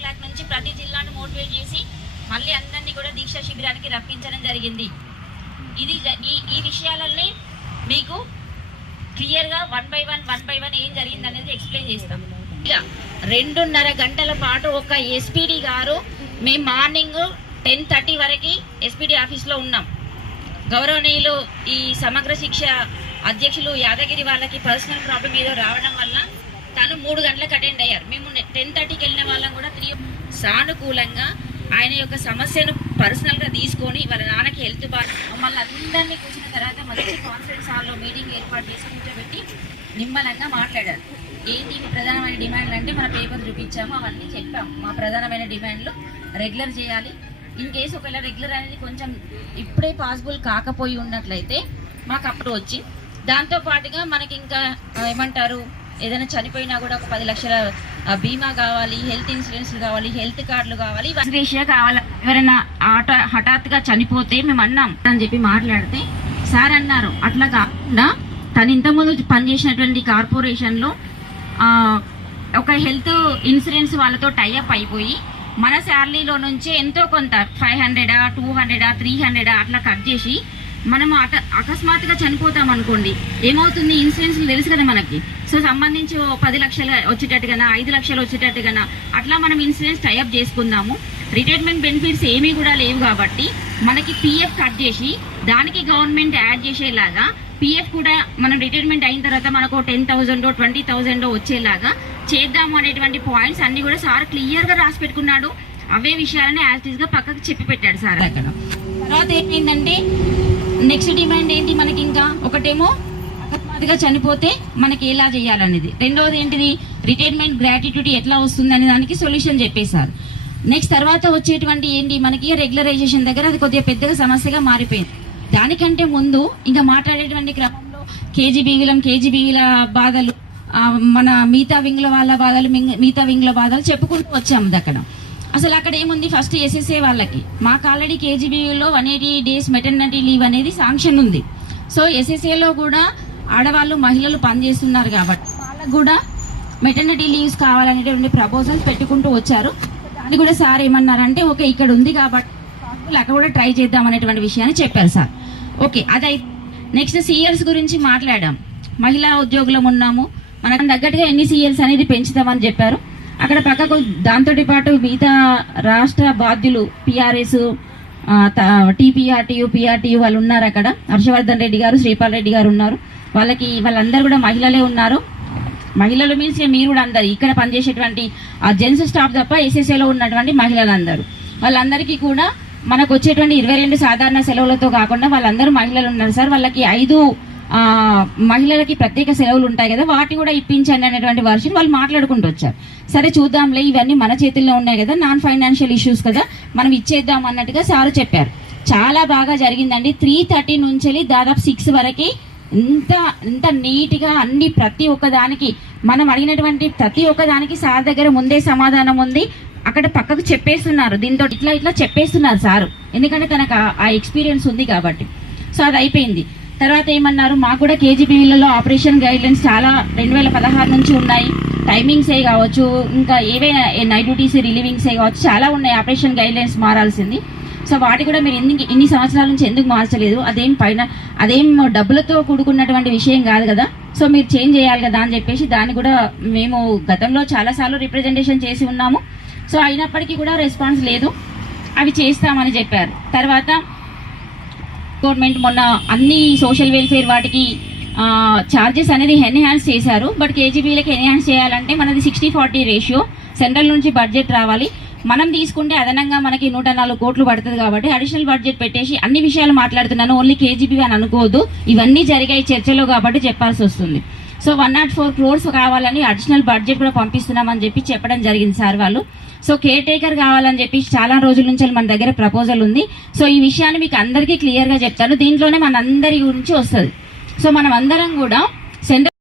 Clock నుంచి ప్రతి జిల్లాను మోటివేట్ చేసి మళ్ళీ అందరినీ కూడా దీక్షా శిబిరానికి రప్పించడం జరిగింది. ఇది ఈ ఈ విషయాలన్నీ మీకు క్లియర్గా one by one one by one ఏం జరిగింది అనేది ఎక్స్ప్లెయిన్ చేస్తాం. ఇక రెండున్నర గంటల పాటు ఒక ఎస్పీడీ గారు మేము మార్నింగ్ టెన్ థర్టీ వరకు ఎస్పీడీ ఆఫీస్లో ఉన్నాం. గౌరవనీయులు ఈ సమగ్ర శిక్ష అధ్యక్షులు యాదగిరి వాళ్ళకి పర్సనల్ ప్రాబ్లం ఏదో రావడం వల్ల తను మూడు గంటలకు అటెండ్ అయ్యారు. మేము టెన్ థర్టీకి వెళ్ళిన వాళ్ళం కూడా త్రీ సానుకూలంగా ఆయన యొక్క సమస్యను పర్సనల్గా తీసుకొని వాళ్ళ నాన్నకి హెల్త్ బాగా మమ్మల్ని అందరినీ కూర్చున్న తర్వాత మంచి కాన్ఫరెన్స్ హాల్లో మీటింగ్ ఏర్పాటు చేసి కూర్చోబెట్టి నిమ్మలంగా మాట్లాడారు. ఏంటి ప్రధానమైన డిమాండ్లు అంటే మన పేపర్ చూపించాము అవన్నీ చెప్పాము. మా ప్రధానమైన డిమాండ్లు రెగ్యులర్ చేయాలి. ఇన్ కేసు ఒకవేళ రెగ్యులర్ అనేది కొంచెం ఇప్పుడే పాసిబుల్ కాకపోయి ఉన్నట్లయితే మాకు అప్పుడు వచ్చి దాంతో పాటుగా మనకి ఇంకా ఏమంటారు ఏదైనా చనిపోయినా కూడా ఒక పది లక్షల బీమా కావాలి హెల్త్ ఇన్సూరెన్స్ కావాలి హెల్త్ కార్డులు కావాలి రేషియా కావాలి? ఎవరైనా ఆట హఠాత్తుగా చనిపోతే మేము అన్నాం అని చెప్పి మాట్లాడితే సార్ అన్నారు. అట్లా కాకుండా తను ఇంతకుముందు పనిచేసినటువంటి కార్పొరేషన్లో ఒక హెల్త్ ఇన్సూరెన్స్ వాళ్ళతో టైఅప్ అయిపోయి మన శాలరీలో నుంచి ఎంతో కొంత ఫైవ్ హండ్రెడా టూ హండ్రెడా త్రీ హండ్రెడా అట్లా కట్ చేసి మనం అట అకస్మాత్తుగా చనిపోతాం అనుకోండి ఏమవుతుంది? ఇన్సూరెన్స్ తెలుసు కదా మనకి. సో సంబంధించి ఓ పది లక్షలు వచ్చేటట్టుగా ఐదు లక్షలు వచ్చేటట్టుగా అట్లా మనం ఇన్సూరెన్స్ టైఅప్ చేసుకుందాము. రిటైర్మెంట్ బెనిఫిట్స్ ఏమీ కూడా లేవు కాబట్టి మనకి పిఎఫ్ కట్ చేసి దానికి గవర్నమెంట్ యాడ్ చేసేలాగా పిఎఫ్ కూడా మనం రిటైర్మెంట్ అయిన తర్వాత మనకు టెన్ థౌసండ్ ట్వంటీ థౌసండ్ వచ్చేలాగా చేద్దాము అనేటువంటి పాయింట్స్ అన్ని కూడా సార్ క్లియర్గా రాసి పెట్టుకున్నాడు. అవే విషయాలని యాజ్గా పక్కకు చెప్పి పెట్టాడు సార్. అక్కడ తర్వాత ఏంటంటే నెక్స్ట్ డిమాండ్ ఏంటి మనకి ఇంకా ఒకటేమో అకస్మాత్తుగా చనిపోతే మనకి ఎలా చేయాలనేది. రెండవది ఏంటిది? రిటైర్మెంట్ గ్రాటిట్యూడ్ ఎట్లా వస్తుంది అనే దానికి సొల్యూషన్ చెప్పేశారు. నెక్స్ట్ తర్వాత వచ్చేటువంటి ఏంటి? మనకి రెగ్యులరైజేషన్ దగ్గర అది కొద్దిగా పెద్దగా సమస్యగా మారిపోయింది. దానికంటే ముందు ఇంకా మాట్లాడేటువంటి క్రమంలో కేజీబీవీలం కేజీబీవీల బాధలు మన మిగతా వింగ్ల వాళ్ళ బాధలు మిగతా వింగ్ల బాధలు చెప్పుకుంటూ వచ్చాము అక్కడ అసలు అక్కడ ఏముంది? ఫస్ట్ ఎస్ఎస్ఏ వాళ్ళకి. మాకు already కేజీబీలో one eighty days maternity leave అనేది శాంక్షన్ ఉంది. సో ఎస్ఎస్ఏలో కూడా ఆడవాళ్ళు మహిళలు పనిచేస్తున్నారు కాబట్టి వాళ్ళకు కూడా మెటర్నిటీ లీవ్స్ కావాలనేటువంటి ప్రపోజల్స్ పెట్టుకుంటూ వచ్చారు. దాన్ని కూడా సార్ ఏమన్నారంటే ఓకే ఇక్కడ ఉంది కాబట్టి అక్కడ కూడా ట్రై చేద్దాం అనేటువంటి విషయాన్ని చెప్పారు సార్. ఓకే అదై నెక్స్ట్ సీఎల్స్ గురించి మాట్లాడాం. మహిళా ఉద్యోగులం ఉన్నాము. మనకు తగ్గట్టుగా ఎన్ని సీఎల్స్ అనేది పెంచుతామని చెప్పారు. అక్కడ పక్కకు దాంతో పాటు మిగతా రాష్ట్ర బాధ్యులు పిఆర్ఎస్ టీపీఆర్టీయు పిఆర్టీయు వాళ్ళు ఉన్నారు అక్కడ. హర్షవర్ధన్ రెడ్డి గారు శ్రీపాల్ రెడ్డి గారు ఉన్నారు. వాళ్ళకి వాళ్ళందరూ కూడా మహిళలే ఉన్నారు. మహిళలు మీన్స్ మీరు కూడా అందరు ఇక్కడ పనిచేసేటువంటి ఆ జెంట్స్ స్టాఫ్ తప్ప ఎస్ఎస్ఏలో ఉన్నటువంటి మహిళలందరూ. వాళ్ళందరికీ కూడా మనకు వచ్చేటువంటి ఇరవై రెండు సాధారణ సెలవులతో కాకుండా వాళ్ళందరూ మహిళలు ఉన్నారు సార్. వాళ్ళకి ఐదు మహిళలకి ప్రత్యేక సెలవులు ఉంటాయి కదా వాటి కూడా ఇప్పించండి అనేటువంటి వర్షన్ వాళ్ళు మాట్లాడుకుంటూ వచ్చారు. సరే చూద్దాంలే ఇవన్నీ మన చేతుల్లో ఉన్నాయి కదా నాన్ ఫైనాన్షియల్ ఇష్యూస్ కదా మనం ఇచ్చేద్దాం అన్నట్టుగా సారు చెప్పారు. చాలా బాగా జరిగిందండి. త్రీ థర్టీ నుంచి దాదాపు సిక్స్ వరకు ఇంత ఇంత నీట్గా అన్ని ప్రతి ఒక్కదానికి మనం అడిగినటువంటి ప్రతి ఒక్కదానికి సార్ దగ్గర ముందే సమాధానం ఉంది. అక్కడ పక్కకు చెప్పేస్తున్నారు దీంతో ఇట్లా ఇట్లా చెప్పేస్తున్నారు సారు. ఎందుకంటే తనకు ఆ ఎక్స్పీరియన్స్ ఉంది కాబట్టి. సో అది అయిపోయింది. తర్వాత ఏమన్నారు మాకు కూడా కేజీబీలలో ఆపరేషన్ గైడ్ లైన్స్ చాలా రెండు వేల పదహారు నుంచి ఉన్నాయి. టైమింగ్సే కావచ్చు ఇంకా ఏవైనా నైట్ డ్యూటీస్ రిలీవింగ్సే కావచ్చు చాలా ఉన్నాయి. ఆపరేషన్ గైడ్ లైన్స్ మారాల్సింది. సో వాటి కూడా మీరు ఎందుకు ఇన్ని సంవత్సరాల నుంచి ఎందుకు మార్చలేదు? అదేం పైన అదేం డబ్బులతో కూడుకున్నటువంటి విషయం కాదు కదా. సో మీరు చేంజ్ చేయాలి కదా అని చెప్పేసి దాన్ని కూడా మేము గతంలో చాలాసార్లు రిప్రజెంటేషన్ చేసి ఉన్నాము. సో అయినప్పటికీ కూడా రెస్పాన్స్ లేదు. అవి చేస్తామని చెప్పారు. తర్వాత గవర్నమెంట్ మొన్న అన్ని సోషల్ వెల్ఫేర్ వాటికి చార్జెస్ అనేది ఎన్హాన్స్ చేశారు. బట్ కేజీబీలకు ఎన్హాన్స్ చేయాలంటే మనది సిక్స్టీ ఫార్టీ రేషియో సెంట్రల్ నుంచి బడ్జెట్ రావాలి. మనం తీసుకుంటే అదనంగా మనకి నూట నాలుగు కోట్లు పడుతుంది కాబట్టి అడిషనల్ బడ్జెట్ పెట్టేసి అన్ని విషయాలు మాట్లాడుతున్నాను. ఓన్లీ కేజీబీ అని అనుకోవద్దు. ఇవన్నీ జరిగాయి చర్చలో కాబట్టి చెప్పాల్సి వస్తుంది. So one nought four crores కావాలని అడిషనల్ బడ్జెట్ కూడా పంపిస్తున్నామని చెప్పి చెప్పడం జరిగింది సార్ వాళ్ళు. సో కేర్ టేకర్ కావాలని చెప్పి చాలా రోజుల నుంచి మన దగ్గర ప్రపోజల్ ఉంది. సో ఈ విషయాన్ని మీకు అందరికీ క్లియర్గా చెప్తాను. దీంట్లోనే మన అందరి గురించి వస్తుంది. సో మనం అందరం కూడా సెంట్రల్